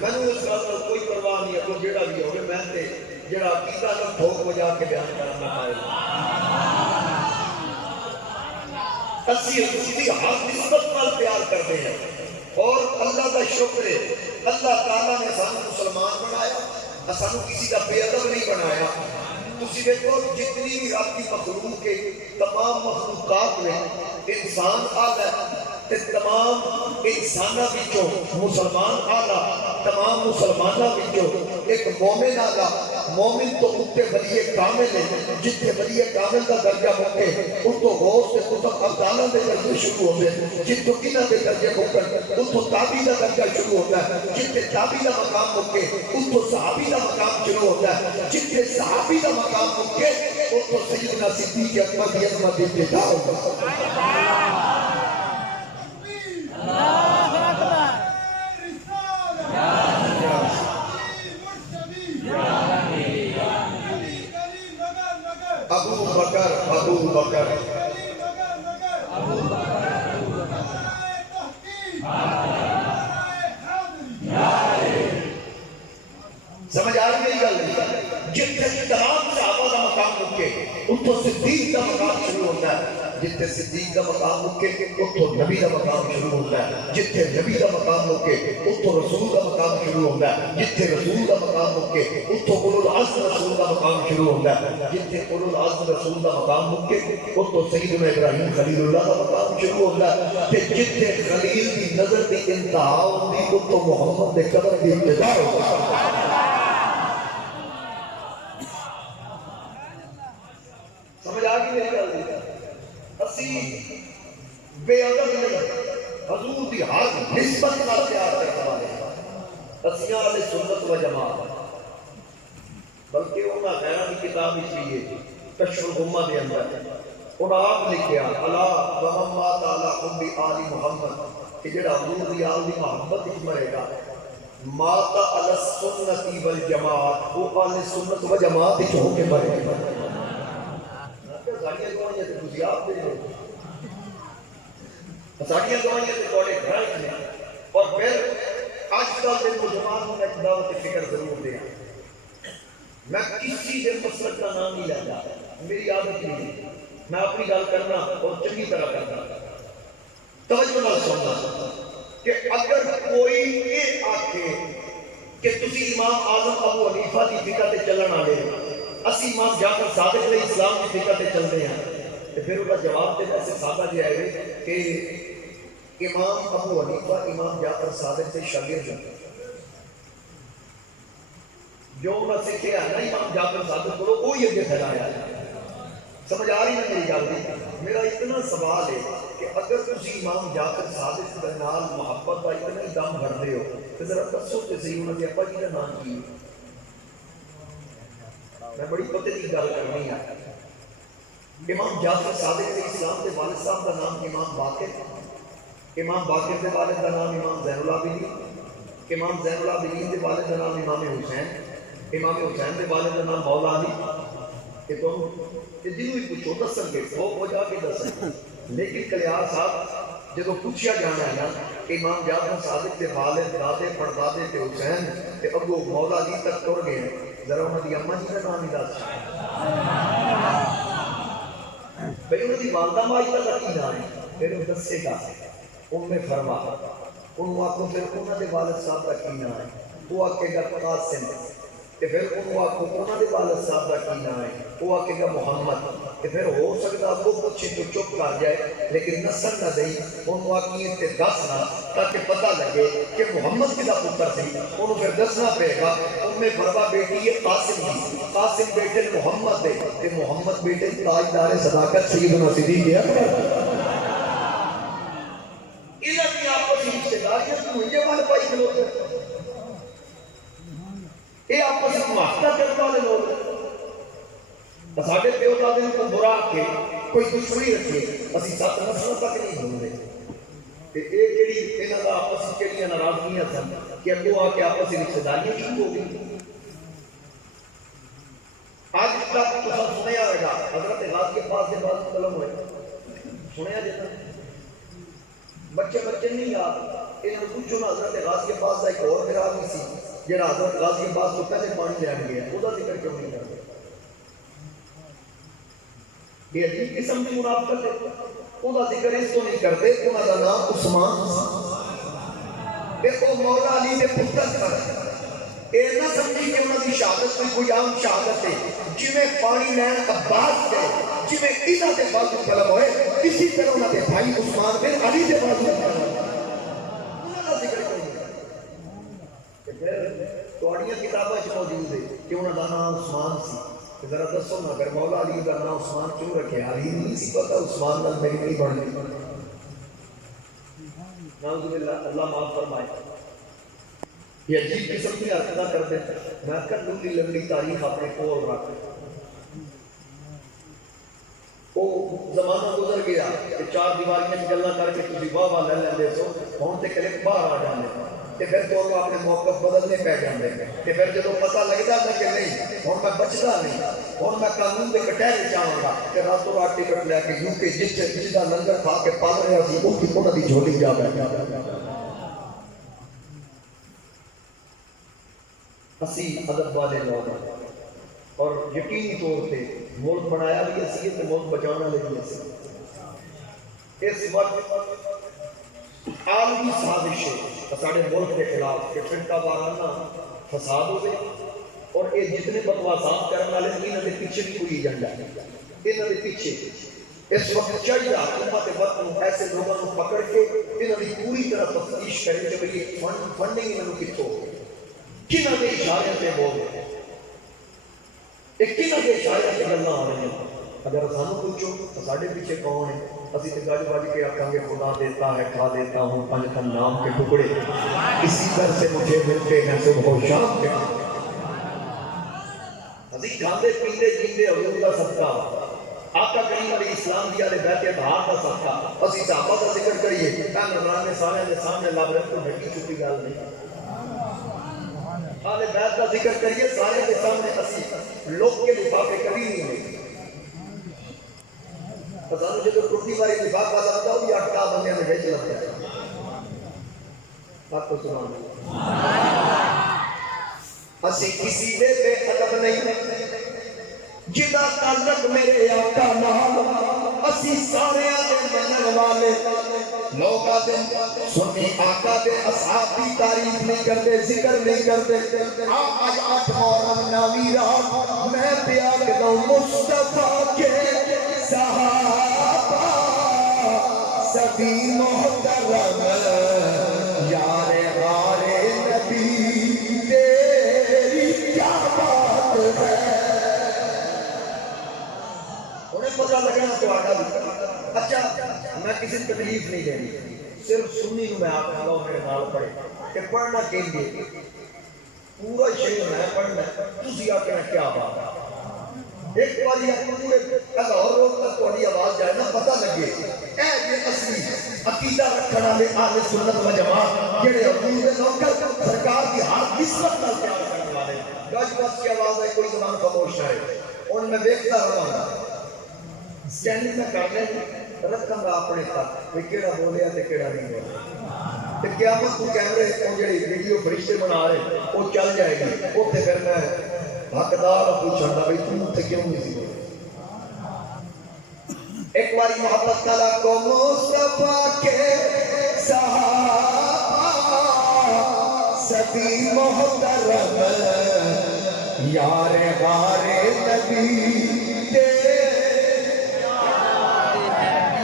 میں نے اس بات پر کوئی پرواہ نہیں ہے، کوئی جیڑا بھی ہوگا میں تے جیڑا عقیدہ نہ ٹھوک بجا کے بیان کرنا پائے اسی اسی حق نسبت نال پیار کرتے ہیں۔ اور اللہ کا شکر ہے اللہ تعالیٰ نے سانو مسلمان بنایا، سانو کسی کا بے ادب نہیں بنایا۔ تسی دیکھو جتنی بھی رب کی مخلوق کے تمام مخلوقات میں انسان آلہ تے تمام انسانہ بچوں مسلمان آلہ، تمام مسلمانہ بچوں ایک مومن آلہ۔ مومن تو اتے ولی کامل ہے، جتے ولی کامل کا درجہ ہوتے ان تو غوث سے قطب افضالہ دے درجے شروع ہوتے ہیں، جتو کنہ دے درجے ہوتے ان تو تابعی کا درجہ شروع ہوتا ہے، جتے تابعی کا مقام ہوتے ان تو صحابی کا مقام شروع ہوتا ہے، جتے صحابی کا مقام ہوتے ان تو سیدنا صدیق اکبر کی عظمت ابتدا ہوتا ہے۔ ابو بکر ابو بکر سمجھ آ رہی میری گل؟ جتنے تمام صحابہ کا مقام رکھے اتو صدیق کا مقام شروع ہوتا ہے، جتنے صدیق کا مقام رکھے اتو نبی کا مقام شروع ہوتا ہے، جتنے نبی کا مقام رکھے اتو رسول کا مقام شروع ہوتا ہے، جتنے رسول کا مقام رکھے اتو اولو العزم رسول کا مقام شروع ہوتا ہے، جتنے اولو العزم رسول کا مقام رکھے اتو سیدنا ابراہیم خلیل اللہ کا مقام شروع ہوتا ہے، جتنے خلیل کی نظر کی انتہا ہوتی اتو محمد دے قدر کی ابتدا ہوتا ہے۔ سمجھ آگئی میری گل دی؟ اسی بے ادب نہیں، حضور دی ہر نسبت نال پیار کرنے والے اسیاں والے سنت و جماعت، بلکہ انہاں غیراں دی کتاب اس لیے کشف الغمہ دے اندر انہاں آپ لکھیا الا ومما تعالی حب آل محمد کہ جڑا حضور دی آل دی محبت وچ مرے گا مات علی السنت والجماعت، وہ اہل سنت و جماعت وچ ہو کے مرے گا۔ ساڑیاں گوائیاں تے تسی آپ دے لوگ، ساڑیاں گوائیاں تے توڑے گھر میں، اور پھر آج کل دے مسلمان ہونے ایک دعوت فکر ضرور دیا۔ میں کسی دے مسلک کا نام نہیں لیتا، میری عادت نہیں ہے، میں اپنی گل کرنا اور چنگی طرح کرنا۔ توجہ نال سننا کہ اگر کوئی یہ آکھے کہ تسی امام اعظم ابو حنیفہ دی فقہ تے چلن والے اسی امام جعفر صادق علیہ السلام کی فقہ تے چلتے ہیں، تو پھر ان کا جواب تے ایسے سادہ دیا ہے کہ امام ابو حنیفہ امام جعفر صادق سے شاگرد ہیں، جو انہوں نے سکھیا نا امام جعفر صادق کو وہی اگے پھیلایا ہے۔ سمجھ آ رہی ہے میری گل دی؟ میرا اتنا سوال ہے کہ اگر تسی امام جعفر صادق کے نال محبت کا اتنا ہی دم بھرتے ہو تو ذرا دسو کہ صحیح انہوں نے ابا جی کا نام کی؟ میں بڑی پتے کی گل کرنی ہے۔ امام جعفر صادق علیہ السلام کے والد صاحب کا نام امام باقر، امام باقر کے والد کا نام امام زین العابدین، امام زین العابدین کے والد کا نام امام حسین، امام حسین کے والد کا نام مولا علی۔ کہ جنہوں ہی پوچھو دسن گے وہ جا کے دسن، لیکن کلیار صاحب جب پوچھا جانا ہے نا کہ امام جعفر صادق کے والد دادے پردادے کے حسین کہ ابو مولا علی تک ٹر گئے ہیں، ذرا انہوں نے اماں جی کا نام ہی دس بھئی انہوں نے والدہ ماجدہ کا کی نام ہے، پھر وہ دسے گا فرما انہوں آکو پھر انہوں نے والد صاحب کا کی نام ہے، وہ آکے گا قاسم، کہ پھر انہوں آکو انہوں نے والد صاحب کا کی نام ہے، وہ آکے گا محمد، کہ پھر ہو سکتا وہ پوچھے تو چپ کر جائے لیکن نسل نہ دئی، انہوں آکی تے دسنا تاکہ پتہ لگے کہ محمد کی دا پتر تھی، انہوں پھر دسنا پہ گا انہیں فرما بیٹی یہ قاسم دی، قاسم بیٹے محمد دے، کہ محمد بیٹے تاجدار صداقت سیدنا صدیق ہے۔ ادھر کی آپ کو رشتہ داریاں تو یہ والے پائی کے لوگ ہیں، یہ آپ کو صرف محبت کرنے والے لوگ ہیں۔ ساڑھے پیو دادے کو برا کے کوئی دشمنی رکھے اسی ساتھ نسلوں تک نہیں ہوندے کہ ایک جڑی انہاں دا آپس وچ جڑیاں ناراضگیاں سن کہ اگوں آ کے آپس وچ رشتہ داریاں شروع ہو گئی۔ آج تک تساں سنیا ہوگا حضرت غازی عباس کے بعد قلم ہوئے سنیا جاتا بچے نہیں یاد انہوں پوچھو نا حضرت غازی عباس کا ایک اور گراہ بھی سی جہاں حضرت غازی عباس کو پہلے پانی لین گیا وہ ذکر کیوں نہیں کرتے؟ یہ عجیب قسم کی منافقت ہے. وہ ذکر اس کو نہیں کرتے. انہوں کا نام عثمان دیکھو مولا علی نے پتر کر یہ نہ سمجھی کہ انہوں کی شہادت میں کوئی عام شہادت ہے جی میں پانی لین عباس گئے جی میں انہوں کے بازو طلب ہوئے اسی طرح انہوں کے بھائی عثمان بن علی کے بازو طلب انہوں کا ذکر کوئی نہیں. توڑیاں کتابیں موجود ہے کہ انہوں کا نام عثمان سی. ذرا دسو نا اگر مولا علی کا نام عثمان کیوں رکھے؟ علی نہیں سی پتا عثمان نال میری نہیں بن گئی. نعوذ باللہ اللہ معاف فرمائے. یہ عجیب قسم کی حرکتیں کرتے ہیں. میں کر لمبی لمبی تاریخ اپنے کول رکھ وہ زمانہ گزر گیا کہ چار دیواریاں کی گلاں کر کے تسی واہ واہ لے لیندے سو ہن تے کلک باہر آ جاندے تے پھر تو اپنے موقف بدلنے پہ جاندے تے پھر جدوں پتہ لگدا ہے کہ نہیں ہن میں بچدا نہیں ہن میں قانون دے کٹہرے جاواں گا تے راتوں رات ٹکٹ لے کے یو کے جس دا لنگر کھا کے پل رہا سی وہ کی انہاں دی جھولی جا بیٹھا. اسی ادب والے لوگ اور یقینی طور پہ ملک بنایا بھی اسی ہے ملک بچانا بھی اسی. اس وقت عالمی سازش ہے سارے ملک کے خلاف کہ فرقہ وارانہ فساد ہو گئے اور یہ جتنے بکواسات کرنے والے انہوں نے پیچھے بھی کوئی ایجنڈا ہے. انہوں نے پیچھے اس وقت چاہیے حکومت وقت ایسے لوگوں کو پکڑ کے انہوں نے پوری طرح تفتیش کرے کہ بھئی فنڈنگ انہوں نے کتوں کنہ کے اشارے سے بول رہے ہیں ایک کنہ کے اشارے سے گلنا آ رہے ہیں. اگر سانو پوچھو تو ساڑھے پیچھے کون ہے اسی سے گاڑی باجی کے آکھاں گے خدا دیتا ہے کھا دیتا ہوں پنجتن نام کے ٹکڑے اسی در سے مجھے ملتے ہیں صبح و شام کے. اسی کھاندے پیندے جیندے حضور کا صدقہ آقا کریم علیہ السلام دیا لے بیٹھے بہار کا صدقہ اسی صحابہ کا ذکر کریے میں نظران نے سارے دے سامنے لاب رہے تو بھٹی چکی گال نہیں. آلے بیت کا ذکر کریے سارے کے سامنے اسی لوگ کے لفافے کبھی نہیں ہوئے. پتانو جو ٹوٹی باری لفاف والا ہوتا ہے وہ بھی اٹکا بننے میں بھیج لگتا ہے. آپ کو سناؤں اسی کسی دے بے ادب نہیں جدا تعلق میرے آقا نال اسی سارے آدھے منن والے لوگ آدھے سنی آقا دے اصحاب کی تعریف نہیں کرتے ذکر نہیں کرتے. آج 8 محرم نامی رات میں پیار کرتا ہوں مصطفیٰ کے صحابہ سبھی محترم یار غار نبی تیری کیا بات ہے. انہیں پتہ لگنا تو آگا بھی اچھا میں کسی تکلیف نہیں دینی صرف سنی میں آپ نے اللہ میرے نال پڑھے کہ پڑھنا کہیں گے پورا شہر میں پڑھنا تسی آکے کیا بات ہے. ایک باری آپ پورے اور روز تک تھوڑی آواز جائے نا پتہ لگے اے یہ اصلی عقیدہ رکھنا لے آل سنت و جماعت جڑے حضور دے نوکر سرکار کی ہاتھ نسبت نال پیار کرنے والے گج بس کی آواز ہے کوئی زمان خاموش ہے ان میں دیکھتا رہا ہوں سکیننگ میں کرنے رکھاں گا اپنے تک وہ کیڑا بولیا تے کیڑا نہیں بولیا تے قیامت کو کیمرے کو جڑی ویڈیو فرشتے بنا رہے وہ چل جائے گی اوتھے پھر میں حقدار پوچھا گا بھئی تم تے کیوں نہیں سی. ایک باری محبت کلا کو مصطفیٰ کے صحابہ سبھی محترم یار غار نبی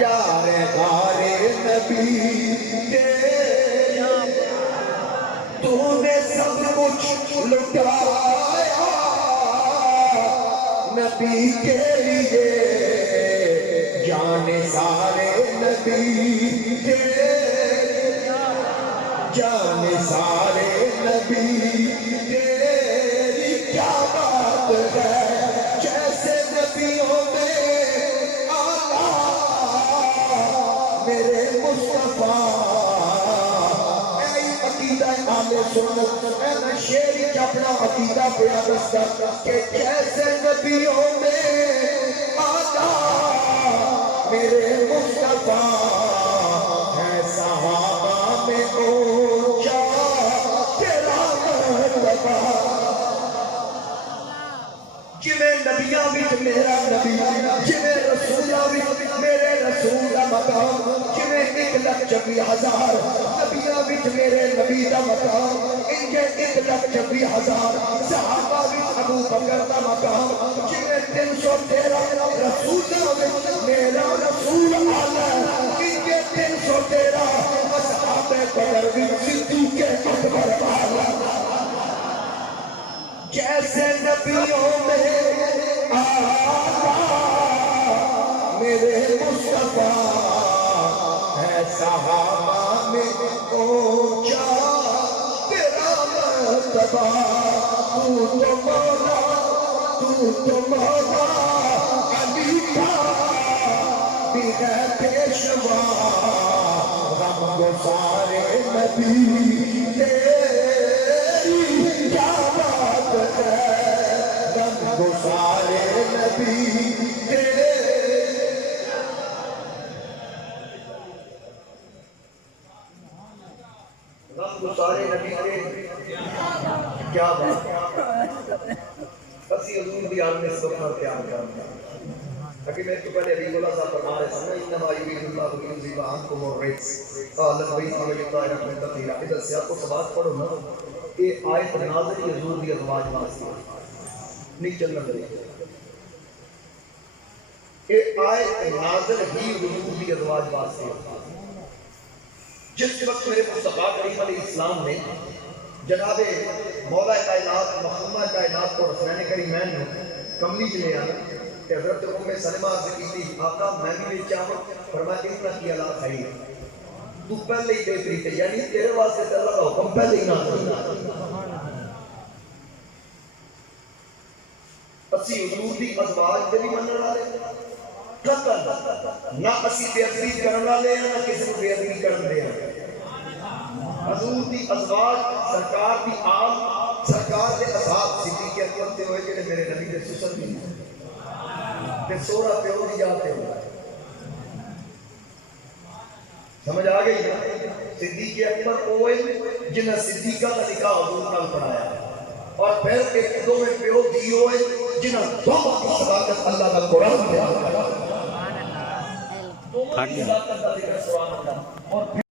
یار غار نبی تو نے سب کچھ لٹایا نبی کے لیے جانے سارے نبی کے جانے سارے نبی تیری کیا بات ہے جیسے نبیوں میں آقا میرے مصطفیٰ اے عقیدہ آل سنت اے میں شیری اپنا عقیدہ پیا دستا کہ جیسے نبیوں میں آقا میرے مصطفیٰ ہے صحابہ میں وچ میرا نبی جویں رسولاں وچ میرے رسول دا مقام جویں 1,26,000 نبیاں وچ میرے نبی دا مقام انجے 1,26,000 صحابہ وچ ابو بکر دا مقام جویں 313 رسولاں وچ میرا رسول اعلی انجے 313 اصحاب بدر وچ صدیق اکبر اعلی جیسے نبیوں میں آقا میرے مصطفیٰ ہے صحابہ میں اونچا تیرا مرتبہ تو مولا علی کا بھی ہے پیشوا غم گسار نبی سارے نبی سارے نبی کیا بات اسی حضور دی آل میں سبحان پیار کرنا تاکہ میں تو پہلے علی اللہ صاحب فرما رہے سمجھ انما یرید اللہ لیذھب عنکم الرجس اہل البیت ویطہرکم تطہیرا ادھر سیاق و سبات پڑھو نا یہ آیت نازل حضور دی ازواج واسطے نہیں چلنا دے یہ آیت نازل ہی حضور دی ازواج واسطے جس وقت میرے مصطفیٰ کریم علیہ السلام نے جناب مولا کائنات مخدومہ کائنات کو رسولین کریمین نے کملی چلے آنا کہ حضرت ام سلمہ سے کی تھی آقا میں بھی لے چاہوں فرمایا اتنا کی اللہ خیر تو پہلے ہی بہتری تھے یعنی تیرے واسطے سے اللہ کا حکم پہلے ہی نہ اسی حضور دی ازواج دے بھی منن والے قطعا نہ اسی بے ادبی کرن والے ہیں نہ کسی کو بے ادبی کرن دے ہیں حضور دی ازواج سرکار دی آل سرکار دے اصحاب صدیق اکبر تے ہوئے جڑے میرے نبی دے سسر بھی تے سورہ پیو دی جاتے ہوئے سمجھ آ گئی نا صدیق اکبر ہوئے جنہ صدیقہ کا نکاح حضور نال پڑھایا اور پھر ایک دو میں پیو دی ہوئے جنہ دو کی صداقت اللہ کا قرآن ہے دو کی صداقت اللہ کا قرآن ہے